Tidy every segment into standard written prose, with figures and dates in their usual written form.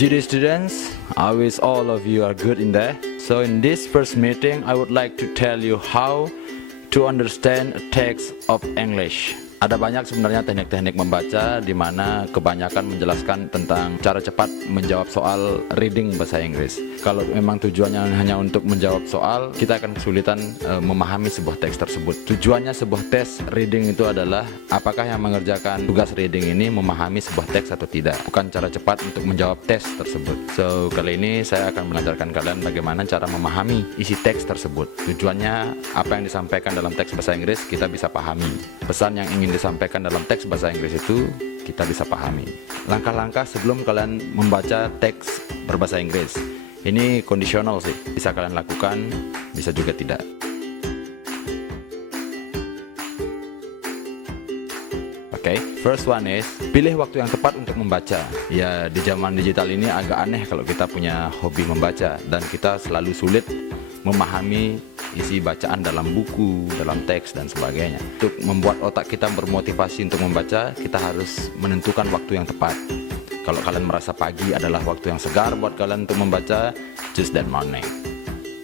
GD students, I wish all of you are good in there. So in this first meeting, I would like to tell you how to understand a text of English. Ada banyak sebenarnya teknik-teknik membaca di mana kebanyakan menjelaskan tentang cara cepat menjawab soal reading bahasa Inggris. Kalau memang tujuannya hanya untuk menjawab soal, kita akan kesulitan memahami sebuah teks tersebut. Tujuannya sebuah tes reading itu adalah apakah yang mengerjakan tugas reading ini memahami sebuah teks atau tidak, bukan cara cepat untuk menjawab tes tersebut. So kali ini saya akan mengajarkan kalian bagaimana cara memahami isi teks tersebut. Tujuannya apa yang disampaikan dalam teks bahasa Inggris kita bisa pahami. Pesan yang ingin disampaikan dalam teks bahasa Inggris itu kita bisa pahami. Langkah-langkah sebelum kalian membaca teks berbahasa Inggris. Ini kondisional sih, bisa kalian lakukan, bisa juga tidak. Oke, first one is pilih waktu yang tepat untuk membaca. Ya, di zaman digital ini agak aneh kalau kita punya hobi membaca dan kita selalu sulit memahami isi bacaan dalam buku, dalam teks dan sebagainya. Untuk membuat otak kita bermotivasi untuk membaca, kita harus menentukan waktu yang tepat. Kalau kalian merasa pagi adalah waktu yang segar buat kalian untuk membaca, choose that morning.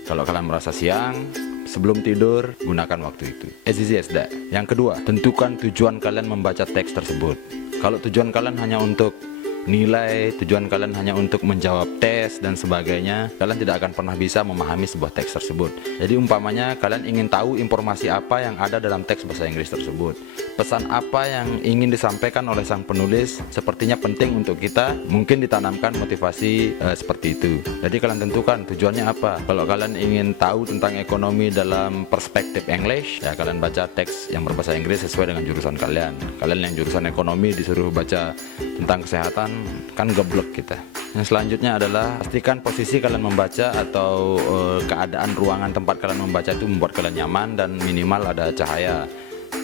Kalau kalian merasa siang, sebelum tidur, gunakan waktu itu. As easy as that. Yang kedua, tentukan tujuan kalian membaca teks tersebut. Kalau tujuan kalian hanya untuk nilai, tujuan kalian hanya untuk menjawab tes dan sebagainya, kalian tidak akan pernah bisa memahami sebuah teks tersebut. Jadi umpamanya kalian ingin tahu informasi apa yang ada dalam teks bahasa Inggris tersebut, pesan apa yang ingin disampaikan oleh sang penulis, sepertinya penting untuk kita, mungkin ditanamkan motivasi seperti itu. Jadi kalian tentukan tujuannya apa. Kalau kalian ingin tahu tentang ekonomi dalam perspektif English, ya kalian baca teks yang berbahasa Inggris sesuai dengan jurusan kalian. Kalian yang jurusan ekonomi disuruh baca tentang kesehatan, kan geblek kita. Yang selanjutnya adalah pastikan posisi kalian membaca atau keadaan ruangan tempat kalian membaca itu membuat kalian nyaman dan minimal ada cahaya.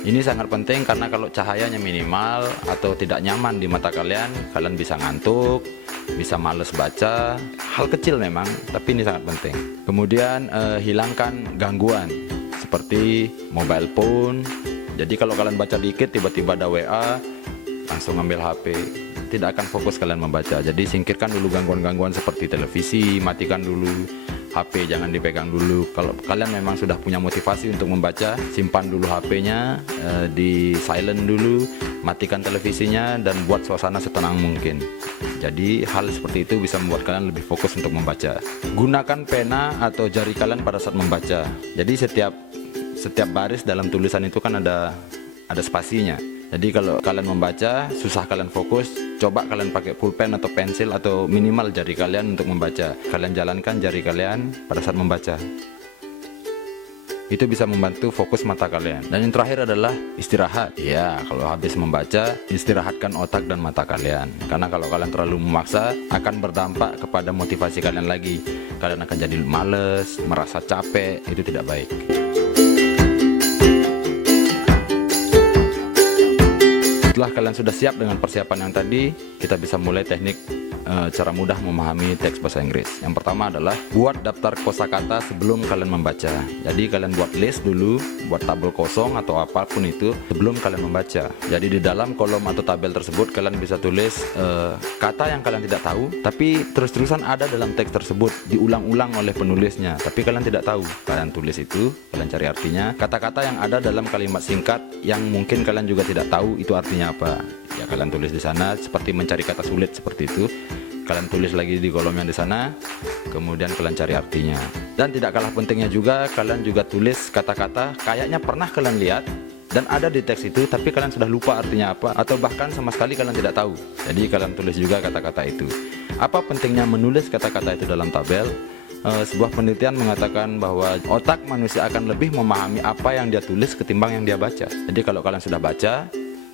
Ini sangat penting karena kalau cahayanya minimal atau tidak nyaman di mata kalian, kalian bisa ngantuk, bisa males baca. Hal kecil memang, tapi ini sangat penting. Kemudian hilangkan gangguan seperti mobile phone. Jadi kalau kalian baca dikit tiba-tiba ada WA, langsung ambil HP. Tidak akan fokus kalian membaca. Jadi singkirkan dulu gangguan-gangguan seperti televisi, matikan dulu HP, jangan dipegang dulu. Kalau kalian memang sudah punya motivasi untuk membaca, simpan dulu HP-nya, di silent dulu, matikan televisinya dan buat suasana setenang mungkin. Jadi hal seperti itu bisa membuat kalian lebih fokus untuk membaca. Gunakan pena atau jari kalian pada saat membaca. Jadi setiap baris dalam tulisan itu kan ada spasinya. Jadi kalau kalian membaca, susah kalian fokus, coba kalian pakai pulpen atau pensil atau minimal jari kalian untuk membaca. Kalian jalankan jari kalian pada saat membaca. Itu bisa membantu fokus mata kalian. Dan yang terakhir adalah istirahat. Ya, kalau habis membaca, istirahatkan otak dan mata kalian. Karena kalau kalian terlalu memaksa, akan berdampak kepada motivasi kalian lagi. Kalian akan jadi males, merasa capek, itu tidak baik. Setelah kalian sudah siap dengan persiapan yang tadi, kita bisa mulai teknik cara mudah memahami teks bahasa Inggris. Yang pertama adalah buat daftar kosakata sebelum kalian membaca. Jadi kalian buat list dulu, buat tabel kosong atau apapun itu sebelum kalian membaca. Jadi di dalam kolom atau tabel tersebut kalian bisa tulis kata yang kalian tidak tahu, tapi terus-terusan ada dalam teks tersebut, diulang-ulang oleh penulisnya, tapi kalian tidak tahu. Kalian tulis itu, kalian cari artinya. Kata-kata yang ada dalam kalimat singkat yang mungkin kalian juga tidak tahu itu artinya apa, ya kalian tulis di sana. Seperti mencari kata sulit seperti itu, kalian tulis lagi di kolom yang di sana, kemudian kalian cari artinya. Dan tidak kalah pentingnya juga, kalian juga tulis kata-kata kayaknya pernah kalian lihat dan ada di teks itu, tapi kalian sudah lupa artinya apa, atau bahkan sama sekali kalian tidak tahu. Jadi kalian tulis juga kata-kata itu. Apa pentingnya menulis kata-kata itu dalam tabel? Sebuah penelitian mengatakan bahwa otak manusia akan lebih memahami apa yang dia tulis ketimbang yang dia baca. Jadi kalau kalian sudah baca,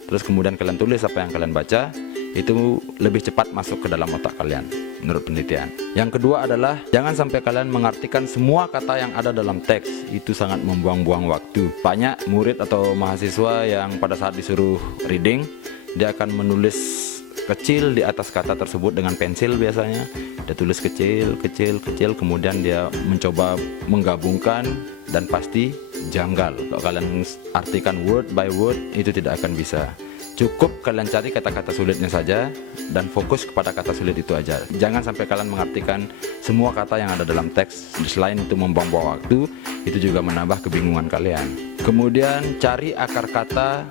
terus kemudian kalian tulis apa yang kalian baca, itu lebih cepat masuk ke dalam otak kalian menurut penelitian. Yang kedua adalah jangan sampai kalian mengartikan semua kata yang ada dalam teks. Itu sangat membuang-buang waktu. Banyak murid atau mahasiswa yang pada saat disuruh reading, dia akan menulis kecil di atas kata tersebut dengan pensil biasanya. Dia tulis kecil, kemudian dia mencoba menggabungkan dan pasti janggal. Kalau kalian artikan word by word, itu tidak akan bisa. Cukup kalian cari kata-kata sulitnya saja dan fokus kepada kata sulit itu aja. Jangan sampai kalian mengartikan semua kata yang ada dalam teks. Selain itu membuang-buang waktu, itu juga menambah kebingungan kalian. Kemudian cari akar kata.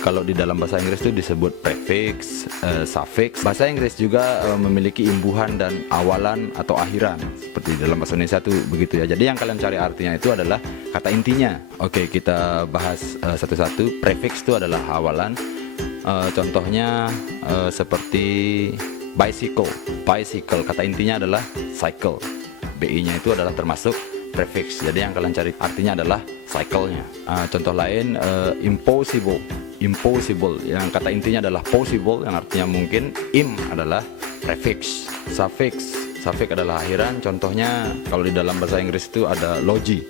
Kalau di dalam bahasa Inggris itu disebut prefix, suffix. Bahasa Inggris juga memiliki imbuhan dan awalan atau akhiran. Seperti dalam bahasa Indonesia itu begitu ya. Jadi yang kalian cari artinya itu adalah kata intinya. Oke, kita bahas satu-satu. Prefix itu adalah awalan. Contohnya seperti bicycle. Bicycle, kata intinya adalah cycle. BI-nya itu adalah termasuk prefix. Jadi yang kalian cari artinya adalah cycle-nya. Contoh lain, impossible. Impossible, yang kata intinya adalah possible, yang artinya mungkin. Im adalah prefix. Suffix, suffix adalah akhiran. Contohnya kalau di dalam bahasa Inggris itu ada logi,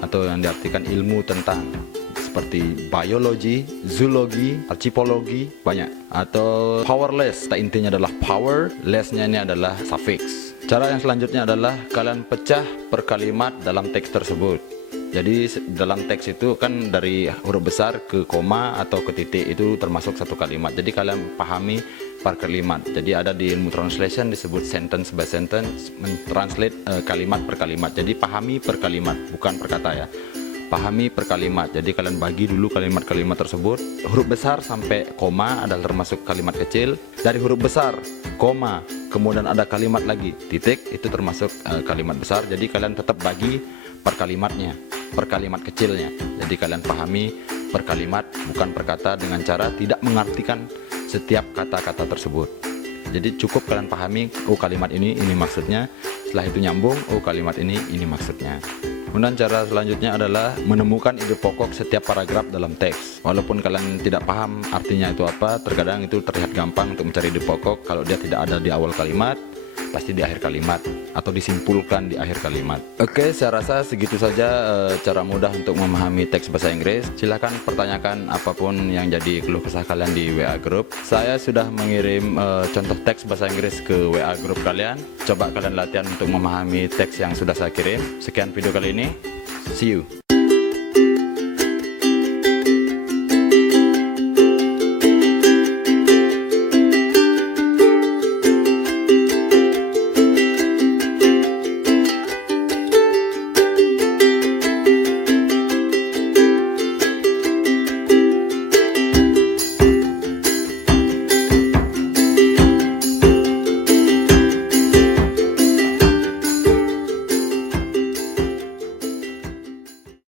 atau yang diartikan ilmu tentang, seperti biologi, zoologi, archipologi, banyak. Atau powerless, kata intinya adalah power, less-nya ini adalah suffix. Cara yang selanjutnya adalah kalian pecah per kalimat dalam teks tersebut. Jadi dalam teks itu kan dari huruf besar ke koma atau ke titik itu termasuk satu kalimat. Jadi kalian pahami per kalimat. Jadi ada di ilmu translation disebut sentence by sentence, mentranslate kalimat per kalimat. Jadi pahami per kalimat, bukan per kata ya. Pahami per kalimat. Jadi kalian bagi dulu kalimat-kalimat tersebut. Huruf besar sampai koma adalah termasuk kalimat kecil. Dari huruf besar, koma, kemudian ada kalimat lagi, titik, itu termasuk kalimat besar. Jadi kalian tetap bagi per kalimatnya, per kalimat kecilnya. Jadi kalian pahami per kalimat, bukan per kata, dengan cara tidak mengartikan setiap kata-kata tersebut. Jadi cukup kalian pahami, oh kalimat ini maksudnya. Setelah itu nyambung, oh kalimat ini maksudnya. Kemudian cara selanjutnya adalah menemukan ide pokok setiap paragraf dalam teks. Walaupun kalian tidak paham artinya itu apa, terkadang itu terlihat gampang untuk mencari ide pokok. Kalau dia tidak ada di awal kalimat, pasti di akhir kalimat, atau disimpulkan di akhir kalimat. Oke, saya rasa segitu saja cara mudah untuk memahami teks bahasa Inggris. Silahkan pertanyakan apapun yang jadi keluh kesah kalian di WA Group. Saya sudah mengirim contoh teks bahasa Inggris ke WA Group kalian. Coba kalian latihan untuk memahami teks yang sudah saya kirim. Sekian video kali ini. See you.